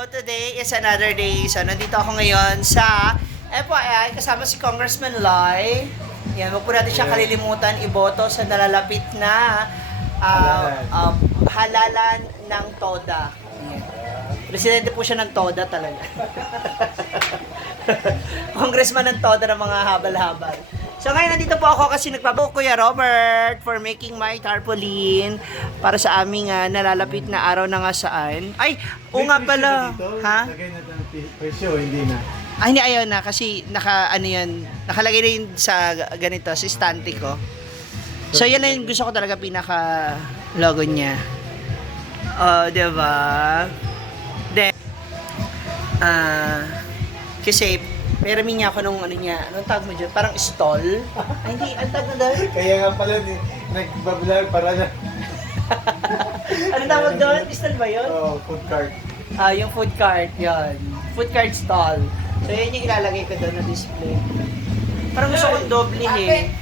So today is another day. So nandito ako ngayon sa FYI kasama si Congressman Lai. Yan, wag po natin siya kalilimutan iboto sa nalalapit na halalan ng TODA. Yan. Presidente po siya ng TODA talaga. Congressman ng TODA ng mga habal-habal. So ngayon nandito po ako kasi nagpapo Kuya Robert for making my tarpaulin para sa aming nalalapit na araw na nga saan. Ay, o nga pala. Ha? Lagay na ng presyo, hindi na. Ay, hindi, ayaw na kasi nakalagay na yun sa ganito, sa istante ko. So yan na yung gusto ko talaga pinaka logo niya. Oh, diba? Then, kasi permi niya ako nung ano niya, anong tawag mo dyan? Parang stall? Ay, hindi, ang tawag na daw. Kaya nga pala, nagbablog para na. Anong tawag doon? Stall ba yun? Oh, food cart. Yung food cart, yun. Food cart stall. So, yun yung ilalagay ko doon na display. Parang gusto kong doble eh.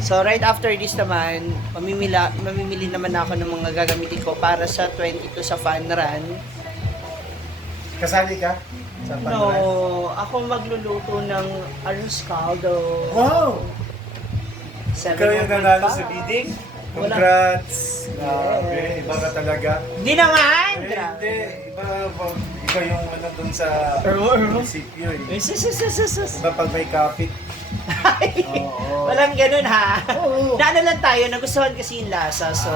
So, right after this naman, mamimili naman ako ng mga gagamitin ko para sa 22 sa fun run. Kasali ka? Sa No, ako magluluto ng arroz caldo. Wow! 700 Ikaw yung nanalo pa. sa bidding? Congrats! Grabe, iba ka talaga. Hindi naman! Eh, Grabe. hindi, iba yung ano dun sa munisipyo eh. Sus. Iba pag may kapit. Oo. Walang ganun ha. Oo. Naano lang tayo, nagustuhan kasi yung lasa. So,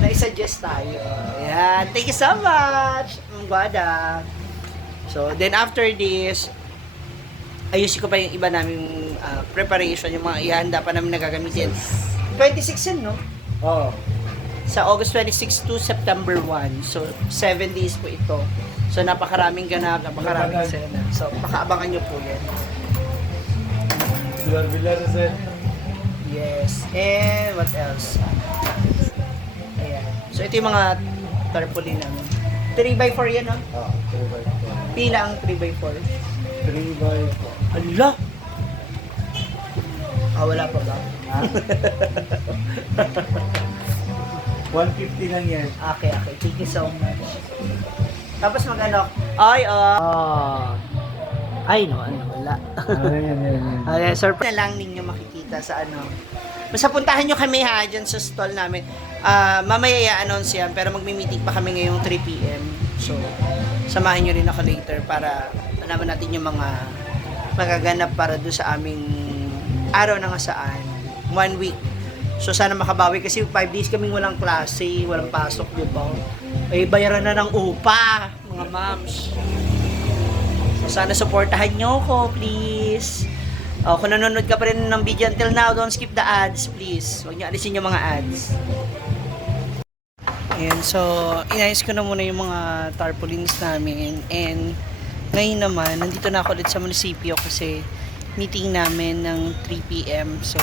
na-suggest tayo. Ayan. Thank you so much. Guada. So, then after this, ayusin ko pa yung iba naming preparation, yung mga ihanda pa namin nagagamitin. 26 yun, no? Oo. Sa August 26 to September 1. So, 7 days po ito. So, napakaraming ganap, napakaraming sena. So, makaabangan nyo po yan. Bilar na sir. Yes. And what else? Ayan. So, ito yung mga tarpaulin namin. 3x4 yan, no? Ah, 3x4. Pila ang 3x4? 3x4. Ala! Wala pa ba? 150 lang yan. Okay. Thank you so much. Tapos mag-ano? Ay, wala. Ayan. Ayan, surprise na lang ninyo makikita sa ano. Basta puntahan nyo kami ha, dyan sa stall namin. Mamaya i-announce yan, pero magmi-meeting pa kami ngayong 3 p.m. So, samahan nyo rin ako later para alaman natin yung mga magaganap para doon sa aming araw na nga saan. 1 week. So, sana makabawi kasi 5 days kaming walang klase, walang pasok, di ba? Eh, bayaran na ng upa, mga moms. So, sana supportahan nyo ko, please. Kung nanonood ka pa rin ng video until now, don't skip the ads, please. Huwag nyo alisin yung mga ads. Ayan, so, inayos ko na muna yung mga tarpaulins namin. And, ngayon naman, nandito na ako ulit sa munisipyo kasi meeting namin ng 3 p.m. So,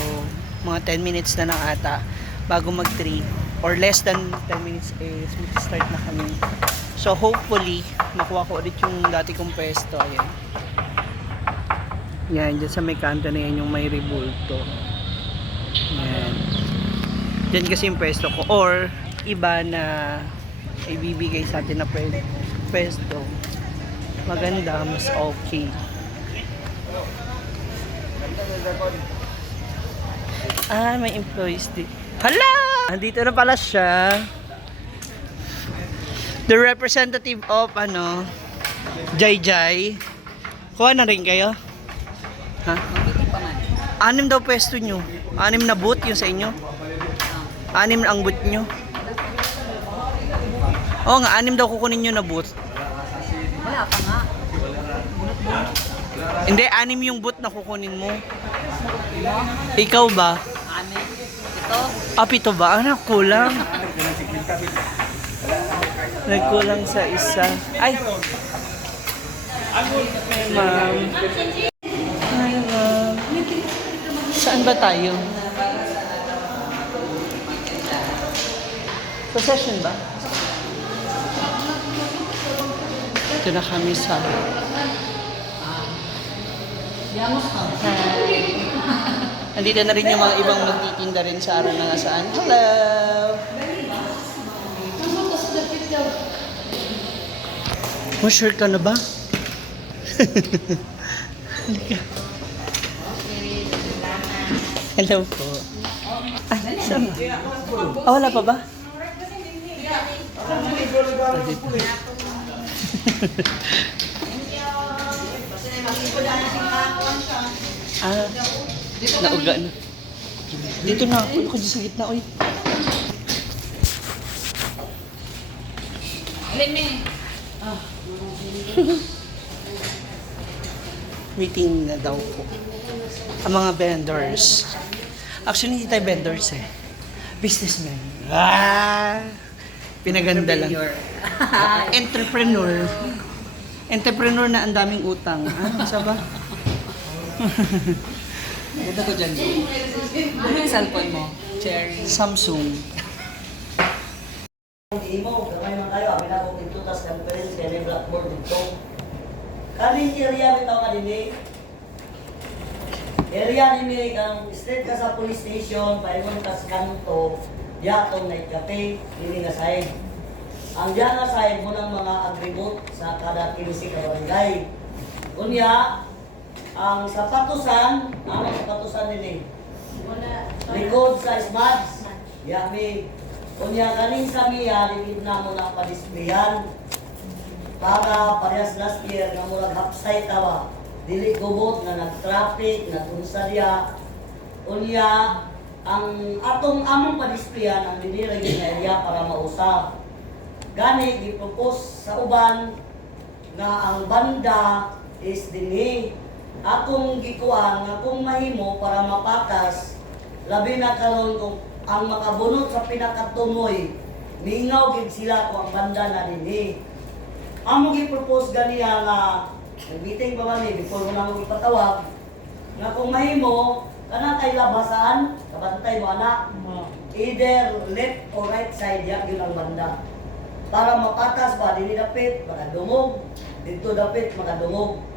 mga 10 minutes na lang ata bago mag-3 or less than 10 minutes is mag-start na kami. So, hopefully, makuha ko ulit yung dati kong pwesto. Ayan. Yan, dyan sa may kanto na yan yung may rebulto. Yan. Dyan kasi yung pwesto ko. Or, iba na ibibigay sa atin na pwesto. Maganda, mas okay. May employees din. Hala! Andito na pala siya. The representative of, Jai. Kuha na rin kayo? Ha? 6 daw pwesto nyo. 6 na booth yung sa inyo. 6 ang booth nyo. Oo nga, 6 daw kukunin nyo na booth. Wala pa nga. Hindi, 6 yung booth na kukunin mo. Ikaw ba? Amin. Ito. 7 ba? Kulang. Nagkulang sa isa. Ay! Ma'am. Hi, ma'am. Saan ba tayo? Possession ba? Ito na kami sa... Nandito na rin yung mga ibang magtitinda rin sa araw na saan. Hello! Sure ka na ba? Halika. Hello po. Ay, sama. Wala pa ba? Nauga na. Dito na. Uy, ako dyan sa gitna, uy. Meeting na daw po. Ang mga vendors. Actually, hindi tayo vendors eh. Businessmen. Pinaganda lang. Entrepreneur. Entrepreneur na ang daming utang. Isa ba? Punta ko dyan. Ano yung cellphone mo? Cherry. Samsung. Imo, gamay man kayo, amin ako dito, tas conference kaya may blackboard dito. Kaning area bitaw nga din area ni kang straight ka sa police station, paingon ka sa kanto, diatong night cafe, dili nga side. Ang diya nga side mo ng mga agribot sa kada 15 ka barangay. Unya, ang sapatusan, ano sapatusan din likod sa SMADS, yami. Unya kanin sa miya, dikit na mo na pa-displayan para parehas last year nga murag hapsay tawa. Dili gubot nga nag-traffic, nag-unsarya. Unya, ang atong among pa-displayan ang dinirag yung area para mausap. Gani, gipropose sa uban nga ang banda is dinhi. Akong gikuan nga kung mahimo para mapatas, labi na karon kung ang makabunot sa pinakatumoy, mingaw gid sila kung ang banda na dinhi. Amo gi-propose ganiya nga nag-meeting pa man before mo na mo ipatawag nga kung mahimo kana kay labasan, kabantay mo anak. Either left or right side ya gyud ang banda. Para mapatas ba dinhi dapit makadungog, dito dapit makadungog.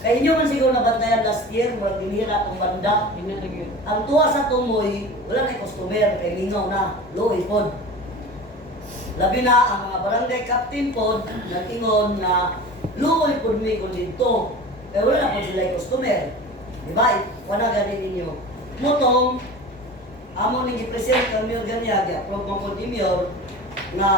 Kay inyo man siguro nabantayan last year, murag dinhira tong banda. Ang tuwa sa tumoy, wala na customer, kay lingaw na, low pod. Labi na ang mga barangay captain pod, natingon na low pod mi kung dito. Kaya wala na po sila customer. Diba? Wala ganin ninyo. Mutong, amo ni gi-present kami organiya, gi-approve mo po Mayor, na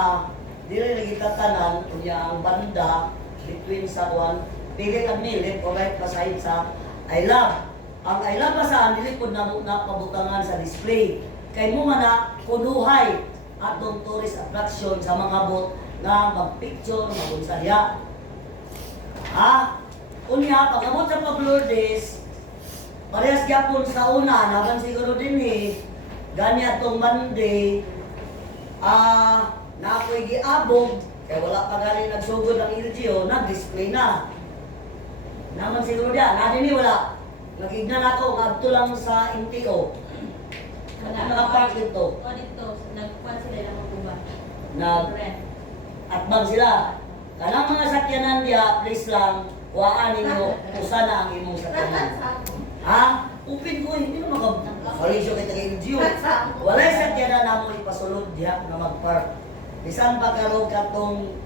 dili lagi tatanan kunya ang banda between sa one pili kami left or right pa side sa I Love. Ang I Love saan dili pud na pabutangan sa display. Kay mo man na kunuhay atong tourist attraction sa mga bot nga mag-picture, mag-unsarya. Unya pag-abot sa Pablo Lourdes, parehas gyapon sa una, naman siguro din gani atong Monday, na ako'y giabog, kaya wala pa gani nagsugod ang LGO, nag-display na. Naman siguro diyan, nadini wala. Nagignan ako, ngadto lang sa MTO. Nakapark dito. O dito, nagkuhan sila ng magkuhan. Atbang sila. Kanang mga sakyanan diya, please lang, kuhaan ninyo, usa na ang imong sakyanan. Upin ko, hindi na makabalisyo kay taga-LGO. Walay sakyanan na mo ipasulod diya na mag-park. Bisan pa karon katong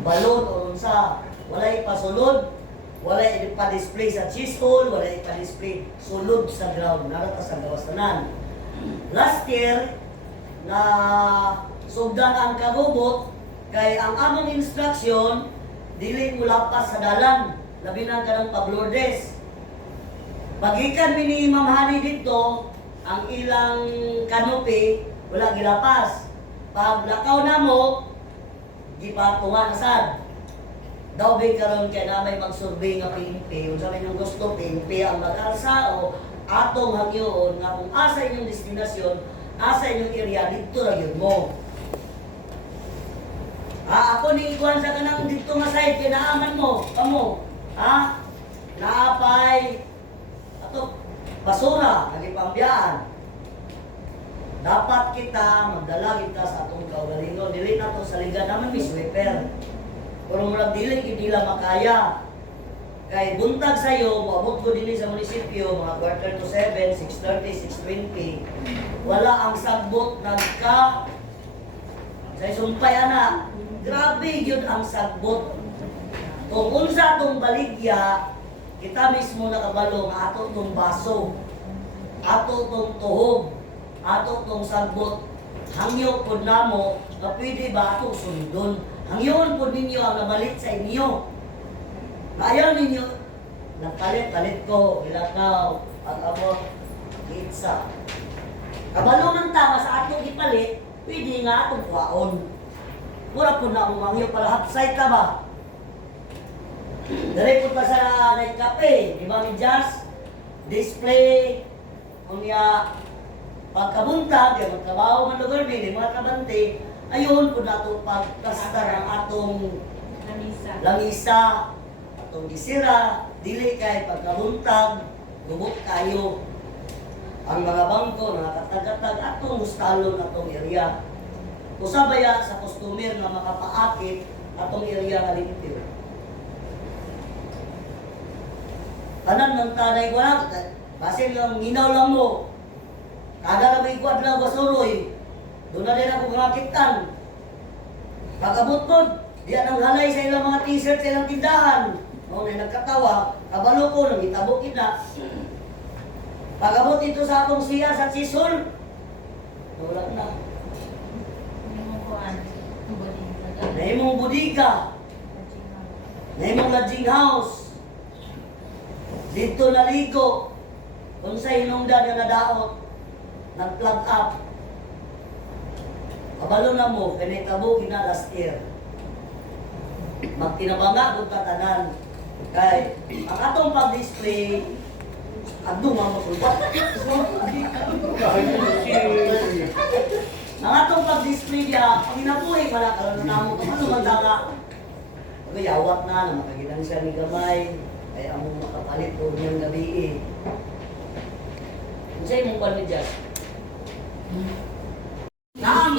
balon o unsa, walay ipasulod. Wala ipa-display sa cheese hole, wala ipa-display sulod sa ground, narata sa gawas tanan. Last year, na sugdan ang kagubot, kay ang among instruction, dili mo lapas sa dalan, labi na ka ng Pablo Lourdes. Pagikan ni Ma'am Hani dito, ang ilang canopy, wala gilapas. Pag lakaw na mo, gipatungan asad. Daw ba karon kaya na may mag-survey nga PNP, kung sabi niyong gusto, PNP ang mag-alsa o atong hangyoon nga kung asa inyong destinasyon, asa inyong area, dito na yun mo. Ako ni ikuan sa kanang dito nga side, kinaaman mo, kamo. Naapay, ato, basura, nagipambiyaan. Dapat kita magdala kita sa atong kaugalingon. Dili na to sa liga naman, may sweeper. Pero mula dili, hindi lang makaya. Kay buntag sa'yo, maabot ko din sa munisipyo, mga quarter to 7, 6:30, 6:20. Wala ang sagbot nagka sa isumpay anak. Grabe yun ang sagbot. Kung unsa tong baligya, kita mismo nakabalo nga ato tong baso, ato tong tuhog, ato tong sagbot. Hangyo pod namo nga pwede ba atong sundon? Hangyon pod ninyo ang nabalit sa inyo. Ayaw ninyo, nagpalit-palit ko, ilakaw, pag-abot, pizza. Kabalo man tama sa atong ipalit, pwede nga atong kuhaon. Mura po na umangyo pala, hapside ka ba? Dari po pa sa night cafe, di ba just display, kunya, pagkabuntag, yung magtrabaho man lugar, di mga kabante, ayun po na itong pagkastar ang atong Lamisa. lamisa, atong gisira, dili kay pagkabuntag, gubot kayo. Ang mga bangko, nakakatag-atag, atong mustalon atong area. Usabaya sa customer na makapaakit atong area nga limpyo. Tanan ng tanay ko lang, basin lang, nginaw lang mo. Kada na may kuwad lang basuroy, doon na din ako kumakitan. Pag-abot po, diyan ang halay sa ilang mga t-shirt sa ilang tindahan. Noong na nagkatawa, kabalo ko, nangitabo kita. Pag-abot dito sa atong siya sa Chisol, wala na. Naimong bodega, naimong lodging house, dito naligo, kung sa hinungdan nga nadaot, nag-plug up. Kabalo na mo, kanitabo kina last year. Magtinabanga kung tatanan. Kay, ang atong pag-display, adong mga masulbat. Ang atong pag-display niya, pag inabuhay pala, karoon na mo, kung ano magdanga. Pagayawat na, makagilan siya ni Gamay, ay among makapalit po niyang gabi eh. Kung sa'yo mong kwan ni Jazz?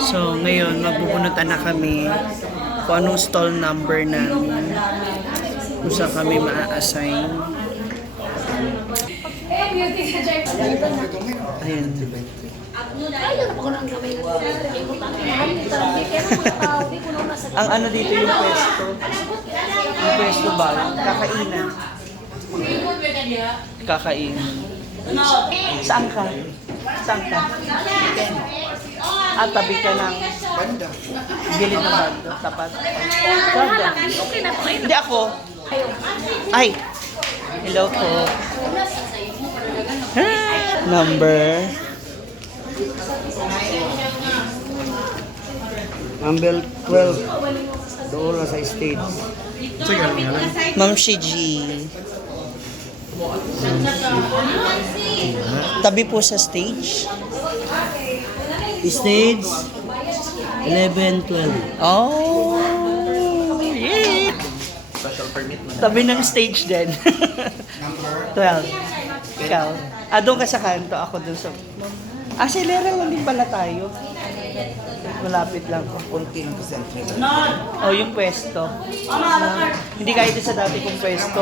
So, ngayon, magbubunutan na kami kung anong stall number namin. Kung saan kami maa-assign. Ayan. Ang ano dito yung pwesto. Yung pwesto ba? Kakainan. Kakainan. Saan ka? Saan ka? Ah, tabi ka ng banda. Gilid ng banda. Tapat. Banda. Okay na po. Hindi ako. Ay. Hello po. Number. Number 12. Doon na sa stage. Ma'am Shiji. Tabi po sa stage. Stage 11, 12. Oh. Yay. Tabi ng stage din. 12. Ikaw. Ah, doon ka sa kanto. Ako doon sa... Ah, silera lang din pala tayo. Malapit lang. Kunting percentage. Oh, yung pwesto. Hindi kayo doon sa dati kong pwesto.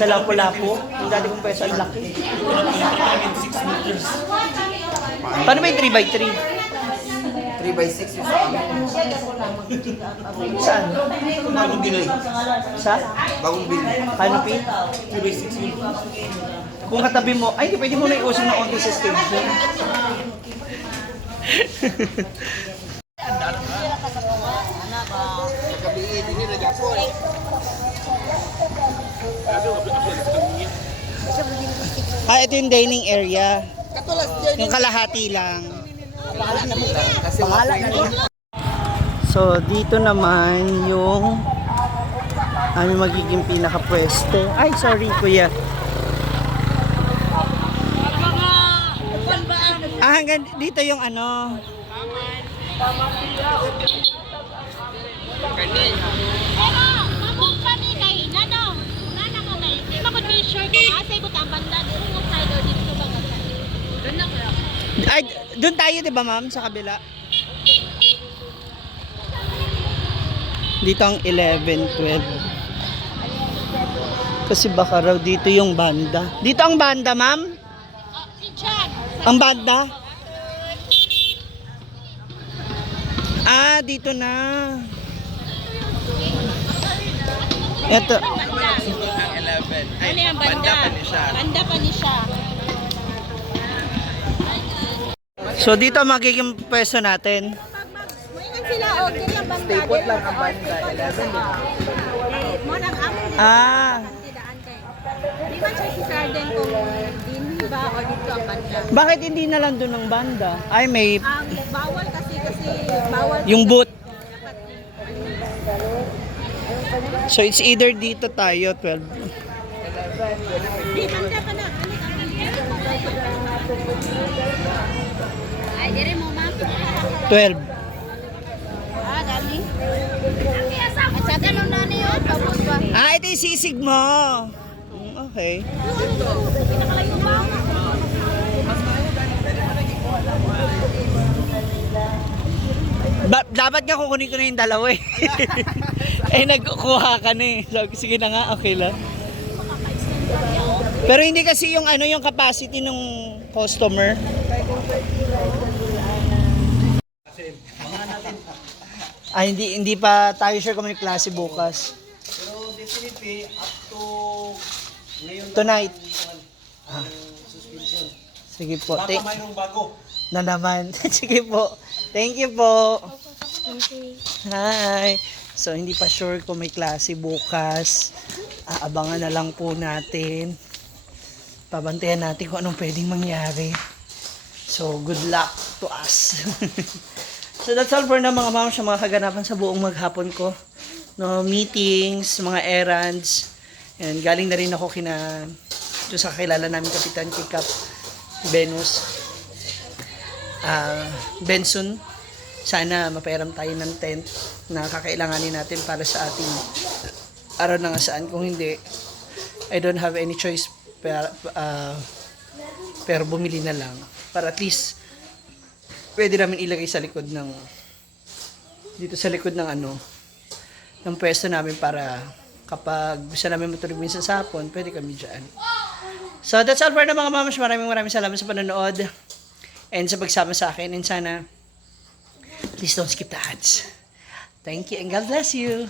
Sa Lapu-Lapu. Yung dati kong pwesto, ang laki. 6 meters. Paano ba yung 3x3? 3x6 yung sa amin. Saan? Bagong binay. Sa? Bagong binay. Paano, Pete? 3x6 yun. Kung katabi mo, ay, pwede mo na iusong na konti sa stage. Ah, ito yung dining area. Yung kalahati lang. So, dito naman yung aming magiging pinaka-pwesto. Ay, sorry, kuya. Ah, hanggang dito yung ano. Pero, mabuk kami kay Nano. Nana mo kay. Di ba ko t-shirt ko asay ko tambanda dito mo side dito ba ka. Doon na kaya. Ay, doon tayo, di ba, ma'am, sa kabila? Dito ang 11, 12. Kasi baka raw dito yung banda. Dito ang banda, ma'am? Diyan. Ang banda? Ah, dito na. Ito. Banda. Ano yung banda? Banda pa ni siya. So dito magiging pwesto natin. Moingan sila o dili ang banda. Stay lang ang banda. 11 mo nang amo din. Ah, Kantidaan kay. Di man siya si Garden kung dinhi ba o dito ang banda. bakit hindi na lang doon ang banda? Ay, may Ang bawal kasi bawal yung booth. So it's either dito tayo, 12. Di banda pa na. Ay, dire mo ma. 12. Ah, gani. At sa ganun na niyo, tapos ba? Ah, ito yung sisig mo. Okay. Pinakalayo ba? Dapat nga kukunin ko na yung dalawa eh. Eh, nagkukuha ka na eh. So, sige na nga, okay lang. Pero hindi kasi yung ano yung capacity ng customer. Ah, hindi pa tayo sure kung may klase bukas. Pero definitely, up to ngayon Tonight. ang suspension. Sige po. Baka mayroong bago. Na naman. Sige po. Thank you po. Hi. So, hindi pa sure kung may klase bukas. Aabangan na lang po natin. Pabantayan natin kung anong pwedeng mangyari. So, good luck to us. So, that's all for na mga ma'am sa mga kaganapan sa buong maghapon ko. No, meetings, mga errands. And galing na rin ako doon sa kakilala namin Kapitan Kikap Venus. Benson. Sana mapairam tayo ng tent na kakailanganin natin para sa ating araw na nga saan. Kung hindi, I don't have any choice pero bumili na lang. Para at least, pwede namin ilagay sa likod ng, dito sa likod ng ng pwesto namin para kapag gusto namin matulog minsan sa hapon, pwede kami dyan. So that's all for na mga mamas. Maraming salamat sa panonood and sa pagsama sa akin. And sana, please don't skip the ads. Thank you and God bless you.